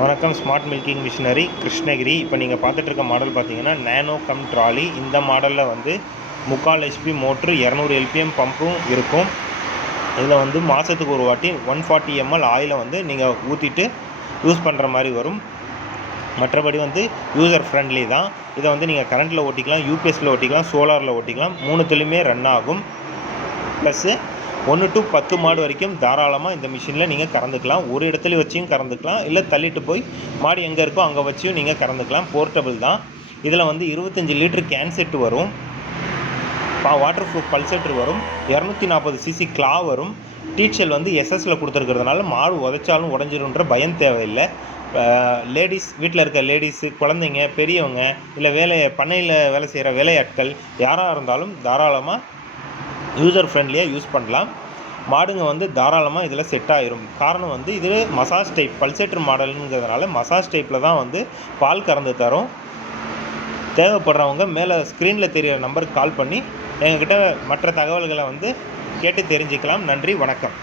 வணக்கம். Smart milking machinery Krishnagiri. இப்போ நீங்கள் பார்த்துட்டு இருக்க மாடல் பார்த்தீங்கன்னா நேனோ கம் ட்ராலி. இந்த மாடலில் வந்து 3/4 HP மோட்ரு, 200 LPM பம்பும் இருக்கும். இதில் வந்து மாதத்துக்கு ஒரு வாட்டி 140 ml ஆயிலை வந்து நீங்கள் ஊற்றிட்டு யூஸ் பண்ணுற மாதிரி வரும். மற்றபடி வந்து யூசர் ஃப்ரெண்ட்லி தான். இதை வந்து நீங்கள் கரண்ட்டில் ஓட்டிக்கலாம், யூபிஎஸ்சில் ஓட்டிக்கலாம், சோலாரில் ஓட்டிக்கலாம். 3த்துலேயுமே ரன் ஆகும். ப்ளஸ்ஸு 1 to 10 மாடு வரைக்கும் தாராளமாக இந்த மிஷினில் நீங்கள் கறந்துக்கலாம். ஒரு இடத்துல வச்சியும் கறந்துக்கலாம், இல்லை தள்ளிட்டு போய் மாடு எங்கே இருக்கோ அங்கே வச்சியும் நீங்கள் கறந்துக்கலாம். போர்ட்டபிள் தான். இதில் வந்து 25 லிட்டர் கேன் செட்டு வரும், வாட்டர் ப்ரூஃப் பல்செட்ரு வரும், 240 cc கிளா வரும். டீச்சல் வந்து எஸ்எஸ்சில் கொடுத்துருக்கிறதுனால மாடு உதைச்சாலும் உடஞ்சிருன்ற பயம் தேவையில்லை. லேடிஸ், வீட்டில் இருக்க லேடிஸு, குழந்தைங்க, பெரியவங்க, இல்லை பண்ணையில் வேலை செய்கிற வேலையாட்கள் யாராக இருந்தாலும் தாராளமாக யூசர் ஃப்ரெண்ட்லியாக யூஸ் பண்ணலாம். மாடுங்க வந்து தாராளமாக இதில் செட் ஆகிரும். காரணம் வந்து இது மசாஜ் டைப் பல்செட்ரு மாடலுங்கிறதுனால மசாஜ் டைப்பில் தான் வந்து பால் கறந்து தரும். தேவைப்படுறவங்க மேலே ஸ்க்ரீனில் தெரிகிற நம்பருக்கு கால் பண்ணி எங்ககிட்ட மற்ற தகவல்களை வந்து கேட்டு தெரிஞ்சுக்கலாம். நன்றி, வணக்கம்.